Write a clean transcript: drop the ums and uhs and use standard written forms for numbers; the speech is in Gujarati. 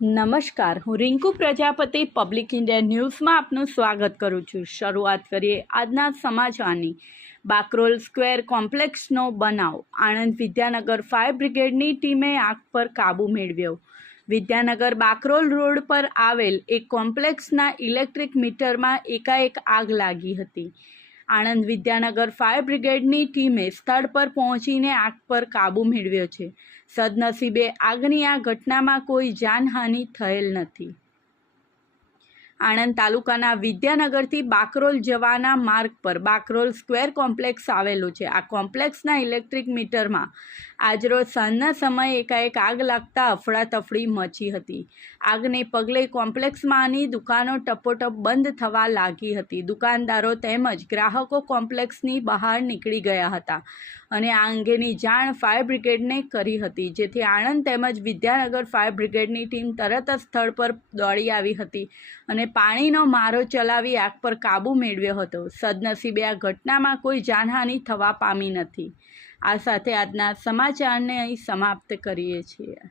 નમસ્કાર, હું રિંકુ પ્રજાપતિ પબ્લિક ઇન્ડિયા ન્યૂઝમાં આપનું સ્વાગત કરું છું। શરૂઆત કરીએ આજના સમાચારની। બાકરોલ સ્ક્વેર કોમ્પ્લેક્સનો બનાવ। આણંદ વિદ્યાનગર ફાયર બ્રિગેડની ટીમે આગ પર કાબૂ મેળવ્યો। વિદ્યાનગર બાકરોલ રોડ પર આવેલ એક કોમ્પ્લેક્સના ઇલેક્ટ્રિક મીટરમાં એકાએક આગ લાગી હતી। આણંદ વિદ્યાનગર ફાયર બ્રિગેડની ટીમે સ્થળ પર પહોંચીને આગ પર કાબૂ મેળવ્યો છે। સદનસીબે આગની આ ઘટનામાં કોઈ જાનહાનિ થયેલ નથી। આણંદ તાલુકાના વિદ્યાનગરથી બાકરોલ જવાના માર્ગ પર બાકરોલ સ્ક્વેર કોમ્પ્લેક્સ આવેલું છે। આ કોમ્પ્લેક્સના ઇલેક્ટ્રિક મીટરમાં આજરોજ સાંજના સમયે એકાએક આગ લાગતા અફડાતફડી મચી હતી। આગને પગલે કોમ્પ્લેક્સમાંની દુકાનો ટપોટપ બંધ થવા લાગી હતી। દુકાનદારો તેમજ ગ્રાહકો કોમ્પ્લેક્સની બહાર નીકળી ગયા હતા અને આ અંગેની જાણ ફાયર બ્રિગેડને કરી હતી, જેથી આણંદ તેમજ વિદ્યાનગર ફાયર બ્રિગેડની ટીમ તરત જ સ્થળ પર દોડી આવી હતી અને પાણીનો મારો ચલાવી આગ પર કાબૂ મેળવ્યો હતો। સદનસીબે આ ઘટનામાં કોઈ જાનહાનિ થવા પામી નથી। આ સાથે આજના સમાચારને અહીં સમાપ્ત કરીએ છીએ।